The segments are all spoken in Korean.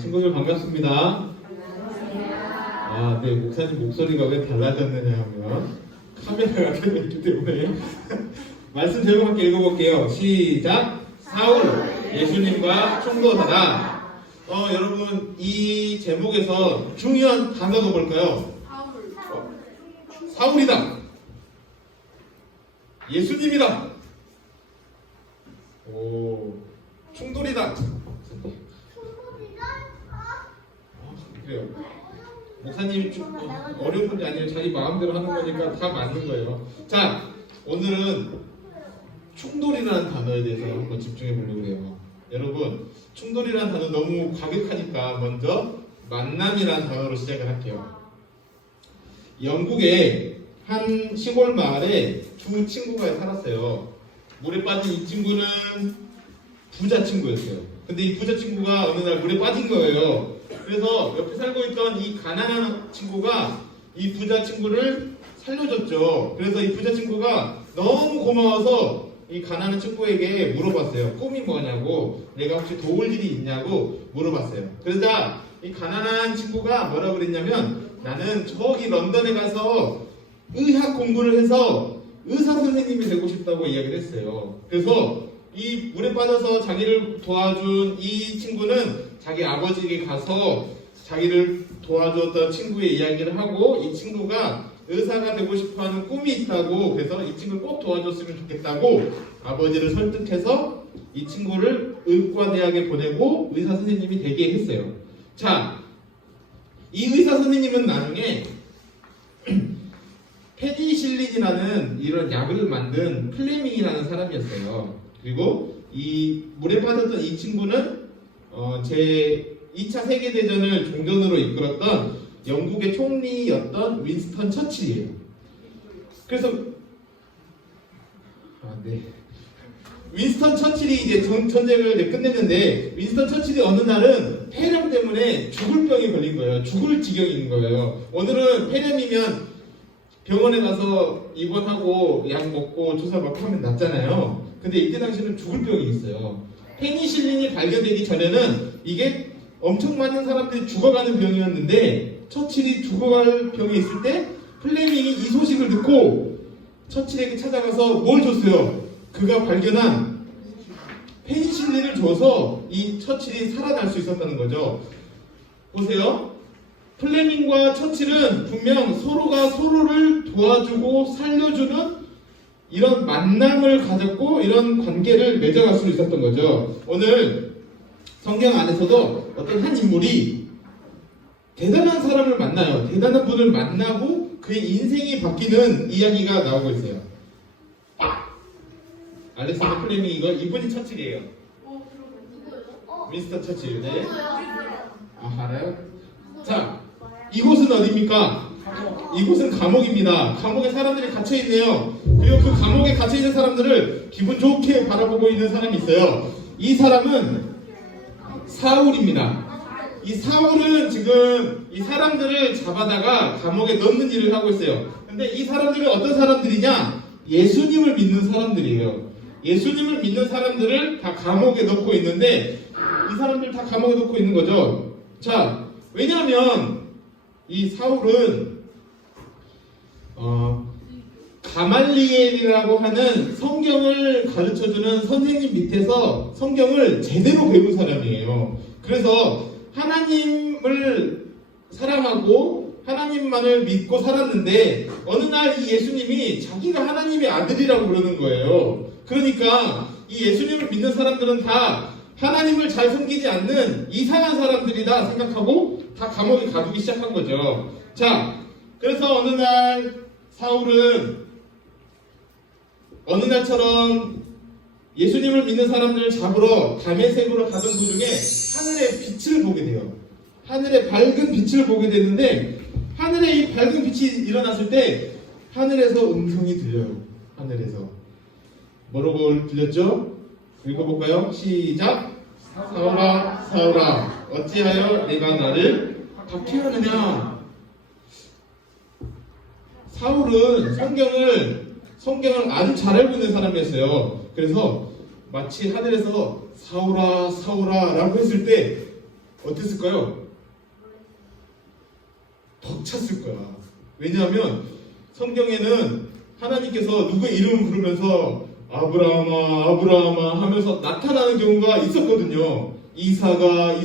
친구들 반갑습니다. 네, 목사님 목소리가 왜 달라졌느냐 하면 카메라가 켜져 있기 때문에 말씀 제목 함께 읽어볼게요. 시작! 사울, 예수님과 충돌하다. 여러분, 이 제목에서 중요한 단어가 뭘까요? 사울이다. 예수님이다. 충돌이다. 그래요. 목사님이 어려운 문제 아니에요. 자기 마음대로 하는 거니까 다 맞는 거예요. 자, 오늘은 충돌이라는 단어에 대해서 한번 집중해 보려고 해요. 여러분, 충돌이라는 단어 너무 과격하니까 먼저 만남이라는 단어로 시작을 할게요. 영국의 한 시골 마을에 두 친구가 살았어요. 물에 빠진 이 친구는 부자 친구였어요. 근데 이 부자 친구가 어느 날 물에 빠진 거예요. 그래서 옆에 살고 있던 이 가난한 친구가 이 부자 친구를 살려줬죠. 그래서 이 부자 친구가 너무 고마워서 이 가난한 친구에게 물어봤어요. 꿈이 뭐냐고, 내가 혹시 도울 일이 있냐고 물어봤어요. 그러자 이 가난한 친구가 뭐라고 그랬냐면, 나는 저기 런던에 가서 의학 공부를 해서 의사 선생님이 되고 싶다고 이야기를 했어요. 그래서 이 물에 빠져서 자기를 도와준 이 친구는 자기 아버지에게 가서 자기를 도와주었던 친구의 이야기를 하고, 이 친구가 의사가 되고 싶어하는 꿈이 있다고, 그래서 이 친구를 꼭 도와줬으면 좋겠다고 아버지를 설득해서 이 친구를 의과대학에 보내고 의사 선생님이 되게 했어요. 자, 이 의사 선생님은 나중에 페니실린이라는 이런 약을 만든 플레밍이라는 사람이었어요. 그리고 이 물에 빠졌던 이 친구는 제 2차 세계대전을 종전으로 이끌었던 영국의 총리였던 윈스턴 처칠이에요. 그래서 윈스턴 처칠이 이제 전쟁을 이제 끝냈는데, 윈스턴 처칠이 어느 날은 폐렴 때문에 죽을 병이 걸린 거예요. 죽을 지경인 거예요. 오늘은 폐렴이면 병원에 가서 입원하고 약 먹고 주사 맞고 하면 낫잖아요. 근데 이때 당시에는 죽을 병이 있어요. 페니실린이 발견되기 전에는 이게 엄청 많은 사람들이 죽어가는 병이었는데, 처칠이 죽어갈 병이 있을 때 플레밍이 이 소식을 듣고 처칠에게 찾아가서 뭘 줬어요? 그가 발견한 페니실린을 줘서 이 처칠이 살아날 수 있었다는 거죠. 보세요. 플레밍과 처칠은 분명 서로가 서로를 도와주고 살려주는 이런 만남을 가졌고, 이런 관계를 맺어갈 수 있었던 거죠. 오늘 성경 안에서도 어떤 한 인물이 대단한 사람을 만나요. 대단한 분을 만나고 그의 인생이 바뀌는 이야기가 나오고 있어요. 알렉산더 플레밍, 이분이 처칠이에요. 윈스턴 처칠. 네. 알아요? 자, 이곳은 어디입니까? 이곳은 감옥입니다. 감옥에 사람들이 갇혀있네요. 그리고 그 감옥에 갇혀있는 사람들을 기분 좋게 바라보고 있는 사람이 있어요. 이 사람은 사울입니다. 이 사울은 지금 이 사람들을 잡아다가 감옥에 넣는 일을 하고 있어요. 근데 이 사람들은 어떤 사람들이냐? 예수님을 믿는 사람들이에요. 예수님을 믿는 사람들을 다 감옥에 넣고 있는데, 이 사람들 다 감옥에 넣고 있는 거죠. 자, 왜냐하면 이 사울은 가말리엘이라고 하는 성경을 가르쳐주는 선생님 밑에서 성경을 제대로 배운 사람이에요. 그래서 하나님을 사랑하고 하나님만을 믿고 살았는데, 어느 날 이 예수님이 자기가 하나님의 아들이라고 그러는 거예요. 그러니까 이 예수님을 믿는 사람들은 다 하나님을 잘 섬기지 않는 이상한 사람들이다 생각하고 다 감옥에 가두기 시작한 거죠. 자, 그래서 어느 날 사울은 어느 날처럼 예수님을 믿는 사람들을 잡으러 다메섹으로 가던 도중에 하늘의 빛을 보게 돼요. 하늘의 밝은 빛을 보게 되는데, 하늘에 이 밝은 빛이 일어났을 때 하늘에서 음성이 들려요. 하늘에서 뭐라고 들렸죠? 읽어볼까요? 시작! 사울아, 사울아, 어찌하여 내가 나를 박해하느냐? 사울은 성경을 아주 잘 알고 있는 사람이었어요. 그래서 마치 하늘에서 사울아, 사울아 라고 했을 때 어땠을까요? 벅찼을 거야. 왜냐하면 성경에는 하나님께서 누구의 이름을 부르면서 아브라함아 아브라함아 하면서 나타나는 경우가 있었거든요. 이사가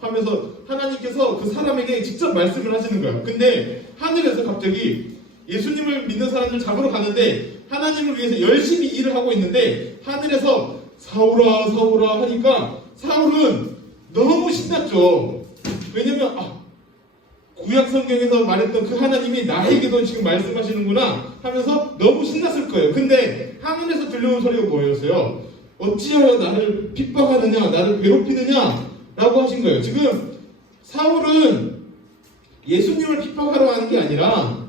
하면서 하나님께서 그 사람에게 직접 말씀을 하시는 거야. 근데 하늘에서 갑자기 예수님을 믿는 사람들 잡으러 가는데 하나님을 위해서 열심히 일을 하고 있는데 하늘에서 사울아 사울아 하니까 사울은 너무 신났죠. 왜냐면 구약 성경에서 말했던 그 하나님이 나에게도 지금 말씀하시는구나 하면서 너무 신났을 거예요. 근데 하늘에서 들려온 소리가 뭐였어요? 어찌하여 나를 핍박하느냐 나를 괴롭히느냐 라고 하신 거예요. 지금 사울은 예수님을 핍박하러 가는 게 아니라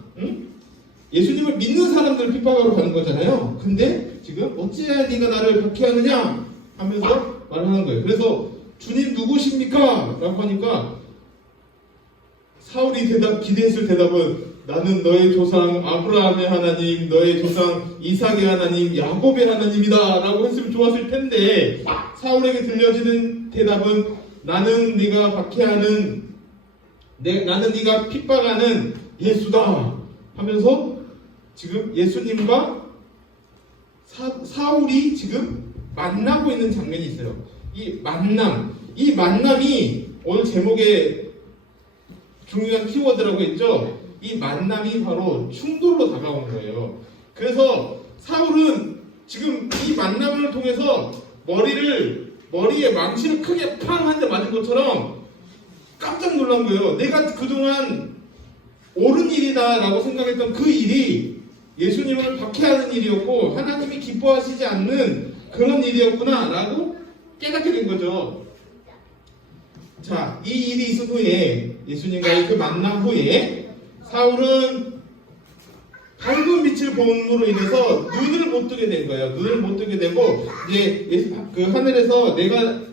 예수님을 믿는 사람들을 핍박하러 가는 거잖아요. 근데 지금 어찌해야 네가 나를 박해하느냐 하면서 말하는 거예요. 그래서 주님 누구십니까? 라고 하니까 사울이 기대했을 대답은 나는 너의 조상 아브라함의 하나님, 너의 조상 이삭의 하나님, 야곱의 하나님이다 라고 했으면 좋았을 텐데 사울에게 들려지는 대답은 나는 네가 박해하는 나는 네가 핍박하는 예수다 하면서 지금 예수님과 사울이 지금 만나고 있는 장면이 있어요. 이 만남이 오늘 제목에 중요한 키워드라고 했죠. 이 만남이 바로 충돌로 다가오는 거예요. 그래서 사울은 지금 이 만남을 통해서 머리에 망치를 크게 팡 한 대 맞은 것처럼 깜짝 놀란 거예요. 내가 그동안 옳은 일이다 라고 생각했던 그 일이 예수님을 박해하는 일이었고 하나님이 기뻐하시지 않는 그런 일이었구나 라고 깨닫게 된 거죠. 자, 이 일이 있은 후에 예수님과의 그 만남 후에 사울은 밝은 빛을 본으로 인해서 눈을 못 뜨게 된 거예요. 눈을 못 뜨게 되고 이제 그 하늘에서 내가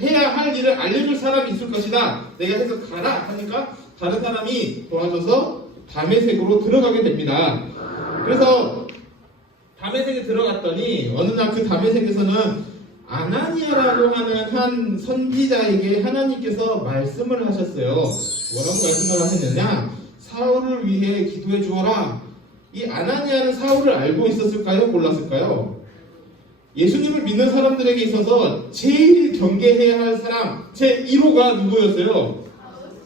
해야 할 일을 알려줄 사람이 있을 것이다. 내가 해서 가라 하니까 다른 사람이 도와줘서 다메섹으로 들어가게 됩니다. 그래서 다메섹에 들어갔더니 어느 날 그 다메섹에서는 아나니아라고 하는 한 선지자에게 하나님께서 말씀을 하셨어요. 뭐라고 말씀을 하셨느냐? 사울을 위해 기도해 주어라. 이 아나니아는 사울을 알고 있었을까요? 몰랐을까요? 예수님을 믿는 사람들에게 있어서 제일 경계해야 할 사람 제1호가 누구였어요?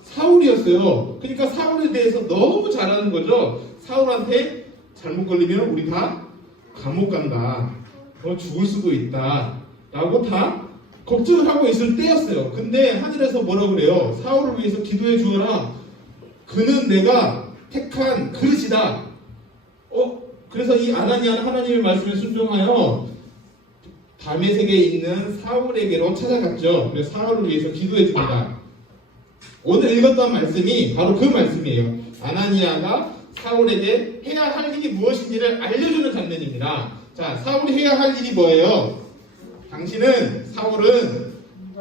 사울이었어요. 그러니까 사울에 대해서 너무 잘 아는 거죠. 사울한테 잘못 걸리면 우리 다 감옥 간다. 죽을 수도 있다. 라고 다 걱정을 하고 있을 때였어요. 근데 하늘에서 뭐라고 그래요? 사울을 위해서 기도해 주어라. 그는 내가 택한 그릇이다. 그래서 이 아나니아는 하나님의 말씀에 순종하여 다메섹에 있는 사울에게로 찾아갔죠. 그래서 사울을 위해서 기도해 줍니다. 오늘 읽었던 말씀이 바로 그 말씀이에요. 아나니아가 사울에게 해야 할 일이 무엇인지를 알려주는 장면입니다. 자, 사울이 해야 할 일이 뭐예요? 사울은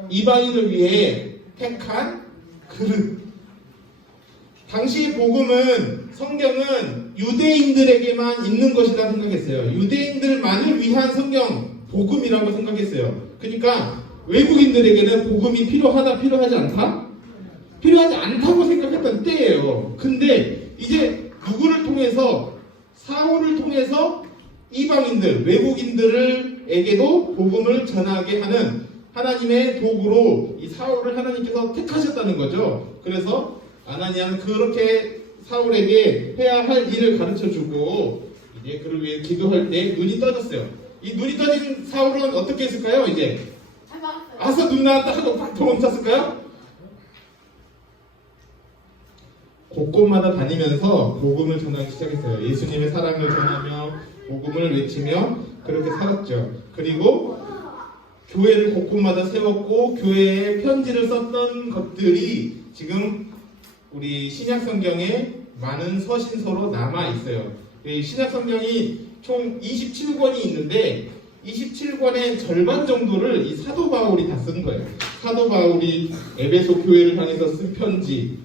이방인을 위해 택한 그릇. 당시 복음은 성경은 유대인들에게만 있는 것이라 생각했어요. 유대인들만을 위한 성경 복음이라고 생각했어요. 그러니까 외국인들에게는 복음이 필요하다 필요하지 않다? 필요하지 않다고 생각했던 때예요. 근데 이제 누구를 통해서 사울을 통해서 이방인들 외국인들에게도 복음을 전하게 하는 하나님의 도구로 이 사울을 하나님께서 택하셨다는 거죠. 그래서 아나니아는 그렇게 사울에게 해야 할 일을 가르쳐주고 이제 그를 위해 기도할 때 눈이 떠졌어요. 이 눈이 떠진 사울은 어떻게 했을까요? 이제 아서 눈 나왔다 하고 도망쳤을까요? 곳곳마다 다니면서 복음을 전하기 시작했어요. 예수님의 사랑을 전하며 복음을 외치며 그렇게 살았죠. 그리고 교회를 곳곳마다 세웠고 교회에 편지를 썼던 것들이 지금 우리 신약성경에 많은 서신서로 남아있어요. 신약성경이 총 27권이 있는데 27권의 절반 정도를 이 사도 바울이 다 쓴 거예요. 사도 바울이 에베소 교회를 향해서 쓴 편지,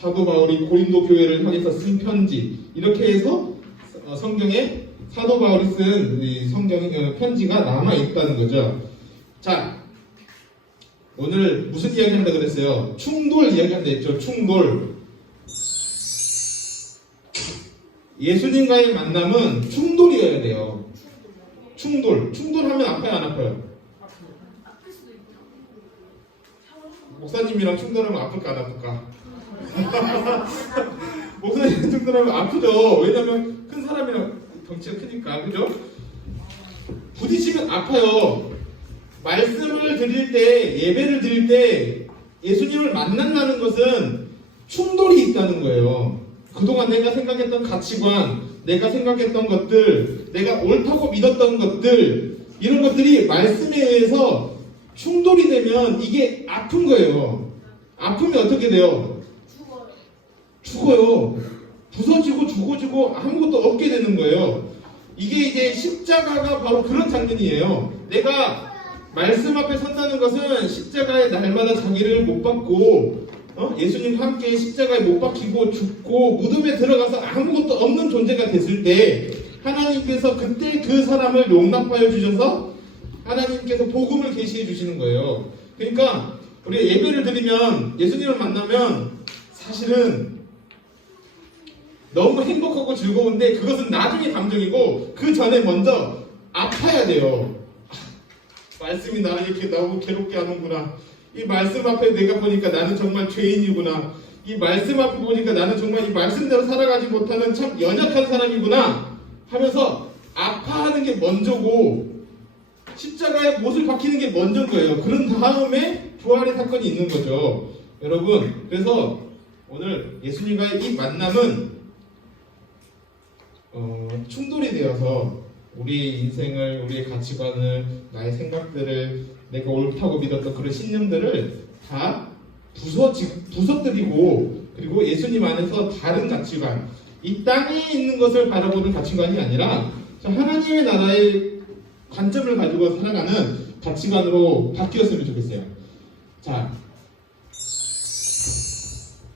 사도 바울이 고린도 교회를 향해서 쓴 편지, 이렇게 해서 성경에 사도 바울이 쓴 성경 편지가 남아 있다는 거죠. 자, 오늘 무슨 이야기 한다 그랬어요? 충돌 이야기 한다 했죠. 충돌. 예수님과의 만남은 충돌이어야 돼요. 충돌. 충돌하면 아파요, 안 아파요? 목사님이랑 충돌하면 아플까, 안 아플까? 목사님이랑 충돌하면 아프죠. 왜냐면 큰 사람이랑 덩치가 크니까, 그죠? 부딪히면 아파요. 말씀을 드릴 때, 예배를 드릴 때 예수님을 만난다는 것은 충돌이 있다는 거예요. 그동안 내가 생각했던 가치관, 내가 생각했던 것들, 내가 옳다고 믿었던 것들, 이런 것들이 말씀에 의해서 충돌이 되면 이게 아픈 거예요. 아프면 어떻게 돼요? 죽어요. 부서지고 죽어지고 아무것도 없게 되는 거예요. 이게 이제 십자가가 바로 그런 장면이에요. 내가 말씀 앞에 선다는 것은 십자가에 날마다 자기를 못 박고 예수님과 함께 십자가에 못 박히고 죽고 무덤에 들어가서 아무것도 없는 존재가 됐을 때 하나님께서 그때 그 사람을 용납하여 주셔서 하나님께서 복음을 계시해 주시는 거예요. 그러니까 우리가 예배를 드리면 예수님을 만나면 사실은 너무 행복하고 즐거운데 그것은 나중에 감정이고 그 전에 먼저 아파야 돼요. 말씀이 나를 이렇게 너무 괴롭게 하는구나. 이 말씀 앞에 내가 보니까 나는 정말 죄인이구나. 이 말씀 앞에 보니까 나는 정말 이 말씀대로 살아가지 못하는 참 연약한 사람이구나 하면서 아파하는 게 먼저고 십자가에 못을 박히는 게 먼저인 거예요. 그런 다음에 부활의 사건이 있는 거죠. 여러분, 그래서 오늘 예수님과의 이 만남은 충돌이 되어서 우리 인생을, 우리의 가치관을, 나의 생각들을, 내가 옳다고 믿었던 그런 신념들을 다 부서뜨리고, 그리고 예수님 안에서 다른 가치관, 이 땅에 있는 것을 바라보는 가치관이 아니라 하나님의 나라의 관점을 가지고 살아가는 가치관으로 바뀌었으면 좋겠어요. 자,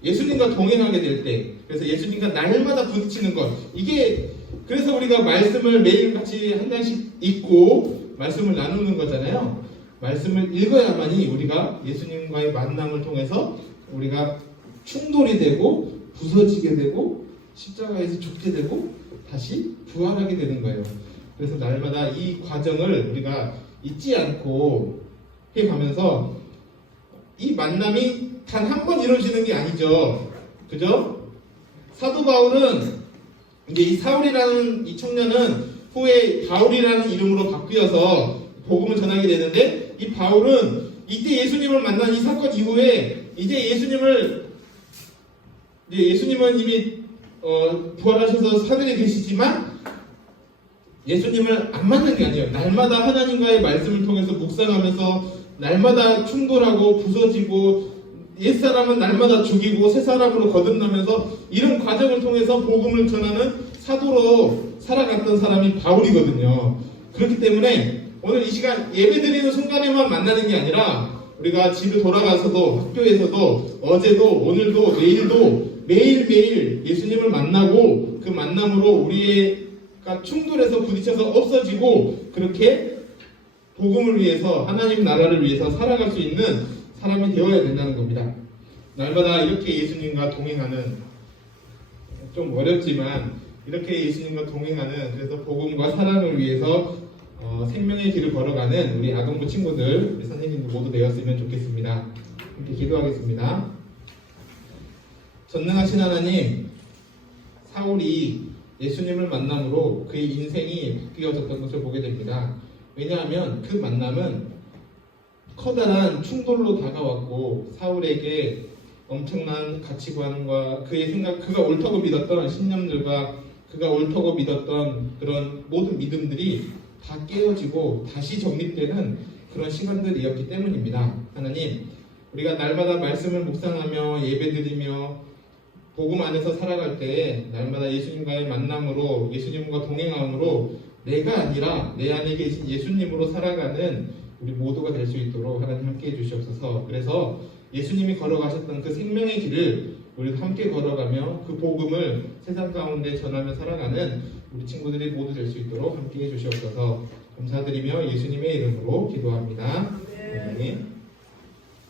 예수님과 동행하게 될 때, 그래서 예수님과 날마다 부딪히는 것, 이게 그래서 우리가 말씀을 매일 같이 한 장씩 읽고 말씀을 나누는 거잖아요. 말씀을 읽어야만이 우리가 예수님과의 만남을 통해서 우리가 충돌이 되고 부서지게 되고 십자가에서 죽게 되고 다시 부활하게 되는 거예요. 그래서 날마다 이 과정을 우리가 잊지 않고 해가면서 이 만남이 단 한 번 이루어지는 게 아니죠. 그죠? 사도 바울은 이제 이 사울이라는 이 청년은 후에 바울이라는 이름으로 바뀌어서 복음을 전하게 되는데 이 바울은 이때 예수님을 만난 이 사건 이후에 이제 예수님은 이미 부활하셔서 하늘에 계시지만 예수님을 안 만난 게 아니에요. 날마다 하나님과의 말씀을 통해서 묵상하면서 날마다 충돌하고 부서지고 옛사람은 날마다 죽이고 새사람으로 거듭나면서 이런 과정을 통해서 복음을 전하는 사도로 살아갔던 사람이 바울이거든요. 그렇기 때문에 오늘 이 시간 예배드리는 순간에만 만나는 게 아니라 우리가 집에 돌아가서도 학교에서도 어제도 오늘도 내일도 매일매일 예수님을 만나고 그 만남으로 우리가 충돌해서 부딪혀서 없어지고 그렇게 복음을 위해서 하나님 나라를 위해서 살아갈 수 있는 사람이 되어야 된다는 겁니다. 날마다 이렇게 예수님과 동행하는, 좀 어렵지만 이렇게 예수님과 동행하는, 그래서 복음과 사랑을 위해서 생명의 길을 걸어가는 우리 아동부 친구들, 우리 선생님들 모두 되었으면 좋겠습니다. 함께 기도하겠습니다. 전능하신 하나님, 사울이 예수님을 만남으로 그의 인생이 바뀌어졌던 것을 보게 됩니다. 왜냐하면 그 만남은 커다란 충돌로 다가왔고 사울에게 엄청난 가치관과 그의 생각, 그가 옳다고 믿었던 신념들과 그가 옳다고 믿었던 그런 모든 믿음들이 다 깨어지고 다시 정립되는 그런 시간들이었기 때문입니다. 하나님, 우리가 날마다 말씀을 묵상하며 예배드리며 복음 안에서 살아갈 때 날마다 예수님과의 만남으로 예수님과 동행함으로 내가 아니라 내 안에 계신 예수님으로 살아가는 우리 모두가 될 수 있도록 하나님 함께 해주시옵소서. 그래서 예수님이 걸어가셨던 그 생명의 길을 우리 함께 걸어가며 그 복음을 세상 가운데 전하며 살아가는 우리 친구들이 모두 될 수 있도록 함께 해주시옵소서. 감사드리며 예수님의 이름으로 기도합니다. 아멘.